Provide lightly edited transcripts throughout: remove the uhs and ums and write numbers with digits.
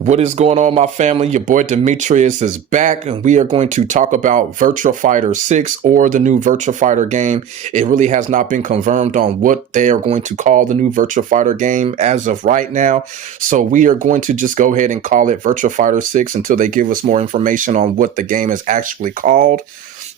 What is going on, my family? Your boy Demetrius is back, and we are going to talk about Virtua Fighter 6 or the new Virtua Fighter game. It really has not been confirmed on what they are going to call the new Virtua Fighter game as of right now. So we are going to just go ahead and call it Virtua Fighter 6 until they give us more information on what the game is actually called.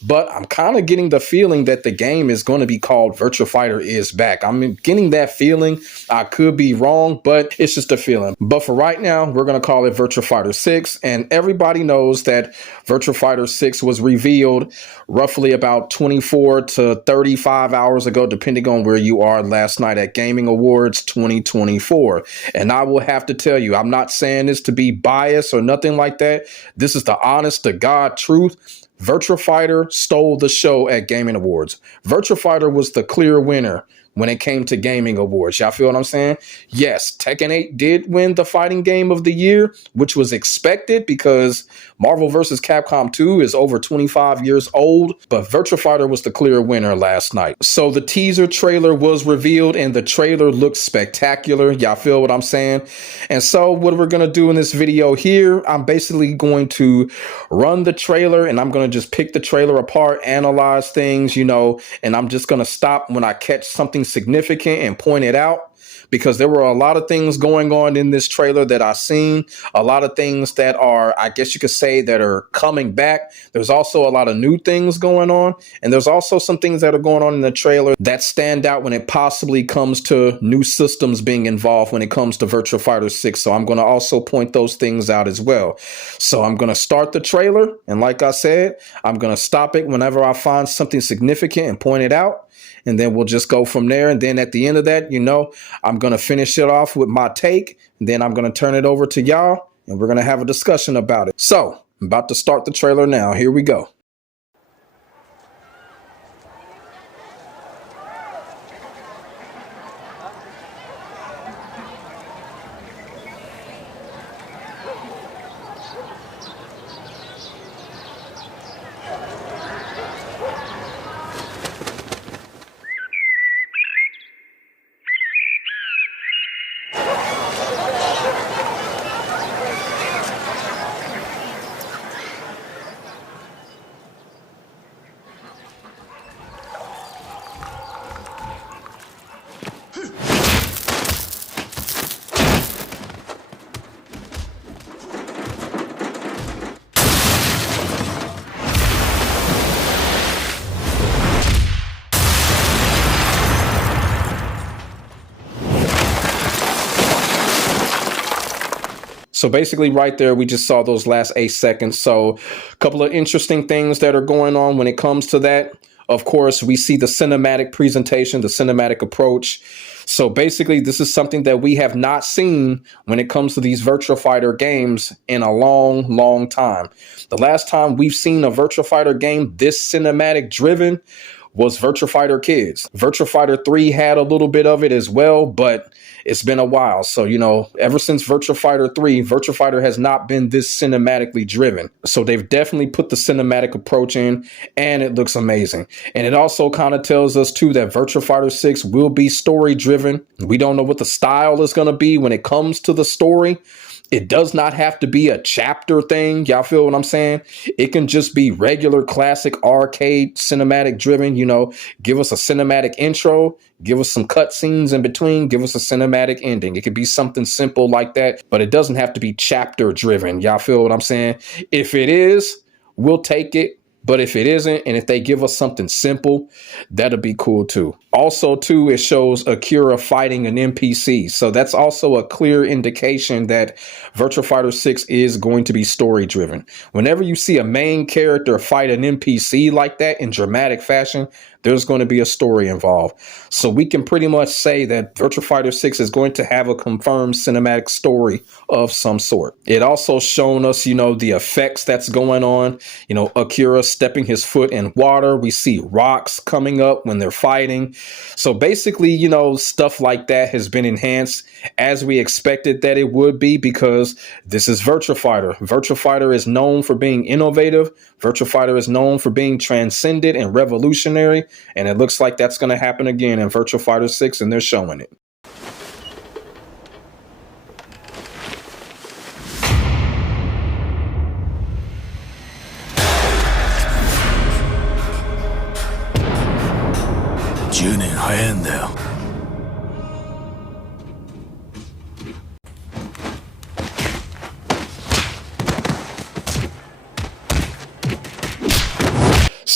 But I'm kind of getting the feeling that the game is going to be called Virtua Fighter is back. I'm getting that feeling. I could be wrong, but it's just a feeling. But for right now, we're going to call it Virtua Fighter 6. And everybody knows that Virtua Fighter 6 was revealed roughly about 24 to 35 hours ago, depending on where you are, last night at Gaming Awards 2024. And I will have to tell you, I'm not saying this to be biased or nothing like that. This is the honest to God truth. Virtua Fighter stole the show at Gaming Awards. Virtua Fighter was the clear winner when it came to Gaming Awards. Y'all feel what I'm saying? Yes, Tekken 8 did win the fighting game of the year, which was expected because Marvel vs. Capcom 2 is over 25 years old, but Virtua Fighter was the clear winner last night. So the teaser trailer was revealed and the trailer looks spectacular. Y'all feel what I'm saying? And so what we're going to do in this video here, I'm basically going to run the trailer and I'm going to just pick the trailer apart, analyze things, and I'm just going to stop when I catch something significant and point it out, because there were a lot of things going on in this trailer that I've seen, a lot of things that are, I guess you could say, that are coming back. There's also a lot of new things going on, and there's also some things that are going on in the trailer that stand out when it possibly comes to new systems being involved when it comes to Virtua Fighter 6. So I'm going to also point those things out as well. So I'm going to start the trailer, and like I said, I'm going to stop it whenever I find something significant and point it out. And then we'll just go from there. And then at the end of that, I'm going to finish it off with my take. And then I'm going to turn it over to y'all and we're going to have a discussion about it. So I'm about to start the trailer now. Here we go. So basically right there, we just saw those last 8 seconds. So a couple of interesting things that are going on when it comes to that. Of course, we see the cinematic presentation, the cinematic approach. So basically, this is something that we have not seen when it comes to these Virtua Fighter games in a long, long time. The last time we've seen a Virtua Fighter game this cinematic driven was Virtua Fighter Kids. Virtua Fighter 3 had a little bit of it as well, but it's been a while. So, ever since Virtua Fighter 3, Virtua Fighter has not been this cinematically driven. So they've definitely put the cinematic approach in, and it looks amazing. And it also kind of tells us, too, that Virtua Fighter 6 will be story driven. We don't know what the style is going to be when it comes to the story. It does not have to be a chapter thing. Y'all feel what I'm saying? It can just be regular classic arcade cinematic driven, give us a cinematic intro, give us some cutscenes in between, give us a cinematic ending. It could be something simple like that, but it doesn't have to be chapter driven. Y'all feel what I'm saying? If it is, we'll take it. But if it isn't, and if they give us something simple, that'll be cool too. Also, too, it shows Akira fighting an NPC. So that's also a clear indication that Virtua Fighter 6 is going to be story driven. Whenever you see a main character fight an NPC like that in dramatic fashion, there's going to be a story involved. So we can pretty much say that Virtua Fighter 6 is going to have a confirmed cinematic story of some sort. It also shown us, the effects that's going on, Akira stepping his foot in water. We see rocks coming up when they're fighting. So basically, stuff like that has been enhanced as we expected that it would be, because this is Virtua Fighter. Virtua Fighter is known for being innovative. Virtua Fighter is known for being transcendent and revolutionary. And it looks like that's going to happen again in Virtua Fighter 6, and they're showing it.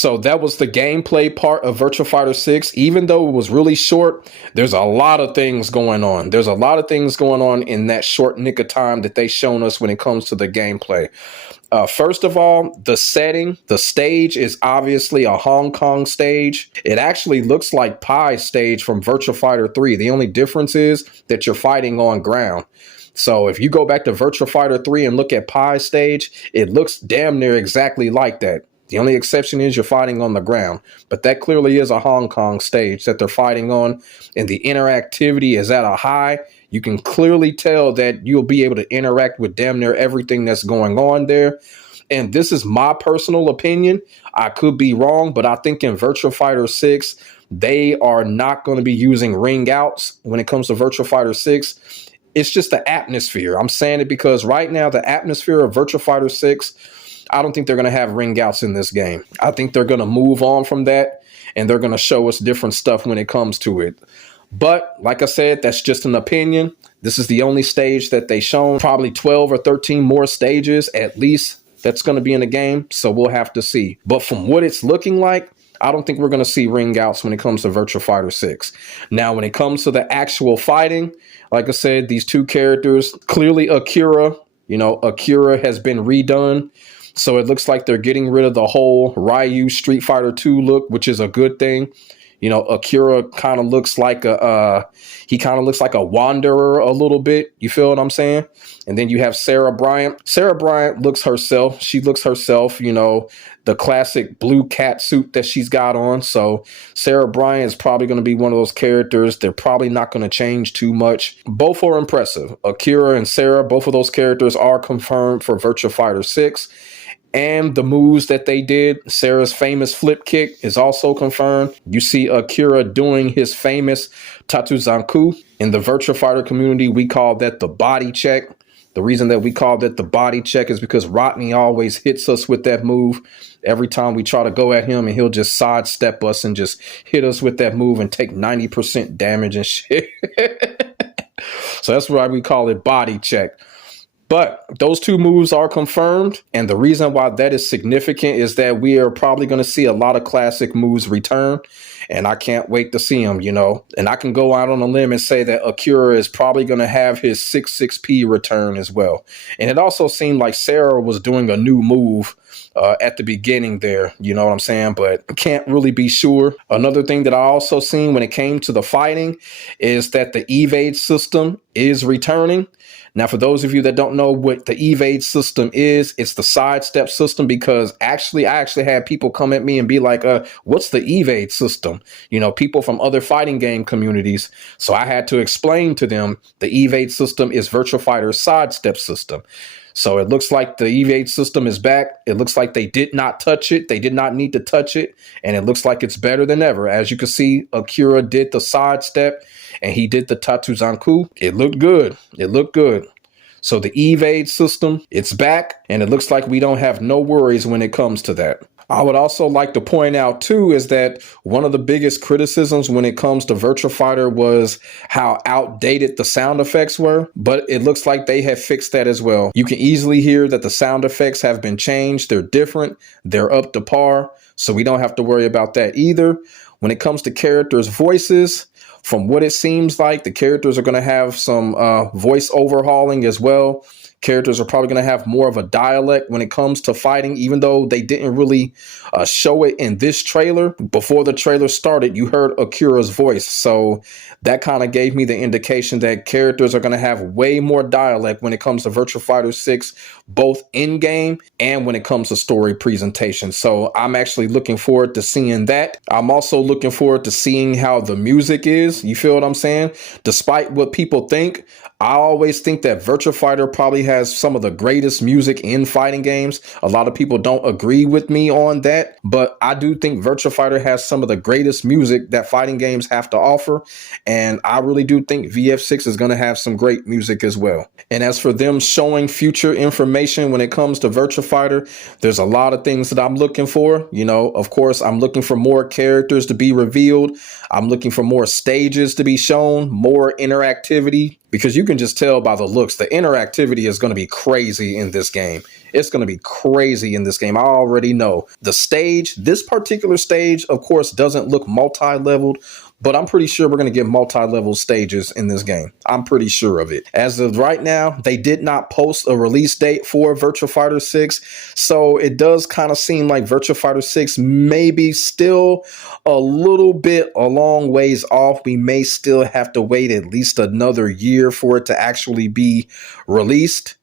So that was the gameplay part of Virtua Fighter 6. Even though it was really short, there's a lot of things going on. There's a lot of things going on in that short nick of time that they shown us when it comes to the gameplay. First of all, the setting, the stage is obviously a Hong Kong stage. It actually looks like Pi's stage from Virtua Fighter 3. The only difference is that you're fighting on ground. So if you go back to Virtua Fighter 3 and look at Pi's stage, it looks damn near exactly like that. The only exception is you're fighting on the ground, but that clearly is a Hong Kong stage that they're fighting on, and the interactivity is at a high. You can clearly tell that you'll be able to interact with damn near everything that's going on there. And this is my personal opinion. I could be wrong, but I think in Virtua Fighter 6, they are not going to be using ring outs when it comes to Virtua Fighter 6. It's just the atmosphere. I'm saying it because right now, the atmosphere of Virtua Fighter 6, I don't think they're going to have ring outs in this game. I think they're going to move on from that, and they're going to show us different stuff when it comes to it. But like I said, that's just an opinion. This is the only stage that they shown. Probably 12 or 13 more stages at least that's going to be in the game. So we'll have to see. But from what it's looking like, I don't think we're going to see ring outs when it comes to Virtua Fighter 6. Now, when it comes to the actual fighting, like I said, these two characters, clearly Akira, Akira has been redone. So it looks like they're getting rid of the whole Ryu Street Fighter 2 look, which is a good thing. Akira kind of looks like a wanderer a little bit. You feel what I'm saying? And then you have Sarah Bryant. Sarah Bryant looks herself. She looks herself, the classic blue cat suit that she's got on. So Sarah Bryant is probably going to be one of those characters. They're probably not going to change too much. Both are impressive. Akira and Sarah, both of those characters are confirmed for Virtua Fighter 6. And the moves that they did, Sarah's famous flip kick is also confirmed. You see Akira doing his famous Tatuzanku. In the Virtua Fighter community, we call that the body check. The reason that we call that the body check is because Rodney always hits us with that move every time we try to go at him, and he'll just sidestep us and just hit us with that move and take 90% damage and shit. So that's why we call it body check. But those two moves are confirmed. And the reason why that is significant is that we are probably going to see a lot of classic moves return. And I can't wait to see them, And I can go out on a limb and say that Akira is probably going to have his 6-6P return as well. And it also seemed like Sarah was doing a new move at the beginning there, you know what I'm saying? But can't really be sure. Another thing that I also seen when it came to the fighting is that the evade system is returning. Now, for those of you that don't know what the evade system is, it's the sidestep system, because I actually had people come at me and be like, what's the evade system? People from other fighting game communities. So I had to explain to them the evade system is Virtua Fighter's sidestep system. So it looks like the evade system is back. It looks like they did not touch it. They did not need to touch it. And it looks like it's better than ever. As you can see, Akira did the sidestep and he did the Tatuzanku. It looked good. It looked good. So the evade system, it's back, and it looks like we don't have no worries when it comes to that. I would also like to point out, too, is that one of the biggest criticisms when it comes to Virtua Fighter was how outdated the sound effects were, but it looks like they have fixed that as well. You can easily hear that the sound effects have been changed. They're different. They're up to par, so we don't have to worry about that either. When it comes to characters' voices, from what it seems like, the characters are going to have some voice overhauling as well. Characters are probably going to have more of a dialect when it comes to fighting, even though they didn't really show it in this trailer. Before the trailer started, you heard Akira's voice. So that kind of gave me the indication that characters are going to have way more dialect when it comes to Virtua Fighter 6, both in-game and when it comes to story presentation. So I'm actually looking forward to seeing that. I'm also looking forward to seeing how the music is. You feel what I'm saying? Despite what people think, I always think that Virtua Fighter probably has some of the greatest music in fighting games. A lot of people don't agree with me on that, but I do think Virtua Fighter has some of the greatest music that fighting games have to offer. And I really do think VF6 is going to have some great music as well. And as for them showing future information when it comes to Virtua Fighter, there's a lot of things that I'm looking for. Of course, I'm looking for more characters to be revealed. I'm looking for more stages to be shown, more interactivity. because you can just tell by the looks, the interactivity is going to be crazy in this game. It's going to be crazy in this game. I already know the stage. This particular stage, of course, doesn't look multi-leveled, but I'm pretty sure we're going to get multi-level stages in this game. I'm pretty sure of it. As of right now, they did not post a release date for Virtua Fighter 6. So it does kind of seem like Virtua Fighter 6 may be still a little bit a long ways off. We may still have to wait at least another year for it to actually be released.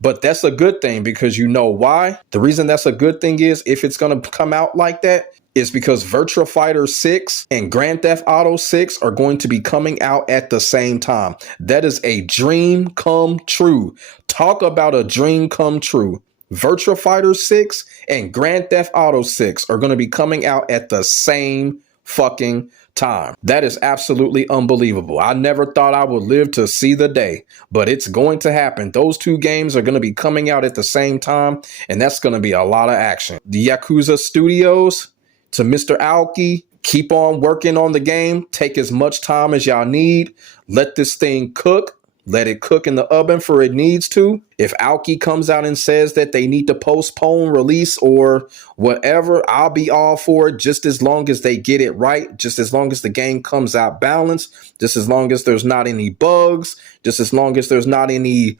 But that's a good thing, because you know why? The reason that's a good thing is, if it's going to come out like that, is because Virtua Fighter 6 and Grand Theft Auto 6 are going to be coming out at the same time. That is a dream come true. Talk about a dream come true. Virtua Fighter 6 and Grand Theft Auto 6 are going to be coming out at the same fucking time. That is absolutely unbelievable. I never thought I would live to see the day, but it's going to happen. Those two games are going to be coming out at the same time, and that's going to be a lot of action. The Yakuza Studios, to Mr. Aoki, keep on working on the game. Take as much time as y'all need. Let this thing cook. Let it cook in the oven for it needs to. If Aoki comes out and says that they need to postpone release or whatever, I'll be all for it, just as long as they get it right, just as long as the game comes out balanced, just as long as there's not any bugs, just as long as there's not any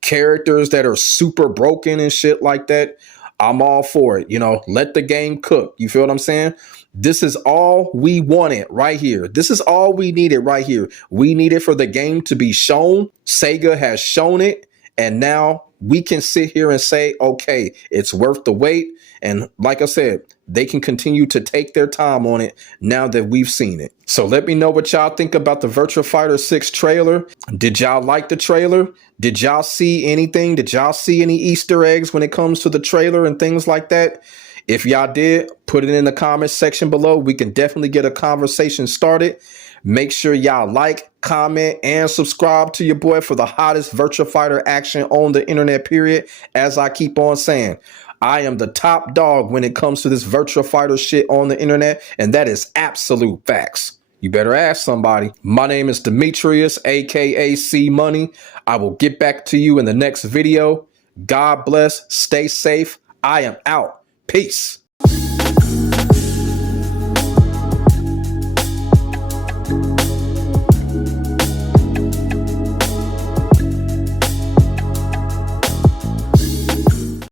characters that are super broken and shit like that. I'm all for it. You know, let the game cook. You feel what I'm saying? This is all we wanted right here. This is all we needed right here. We needed for the game to be shown. Sega has shown it. And now we can sit here and say, okay, it's worth the wait. And like I said, they can continue to take their time on it now that we've seen it. So let me know what y'all think about the Virtua Fighter 6 trailer. Did y'all like the trailer? Did y'all see anything? Did y'all see any Easter eggs when it comes to the trailer and things like that? If y'all did, put it in the comments section below. We can definitely get a conversation started. Make sure y'all like, comment, and subscribe to your boy for the hottest Virtua Fighter action on the internet, period. As I keep on saying, I am the top dog when it comes to this Virtua Fighter shit on the internet, and that is absolute facts. You better ask somebody. My name is Demetrius, aka C Money. I will get back to you in the next video. God bless. Stay safe. I am out. Peace.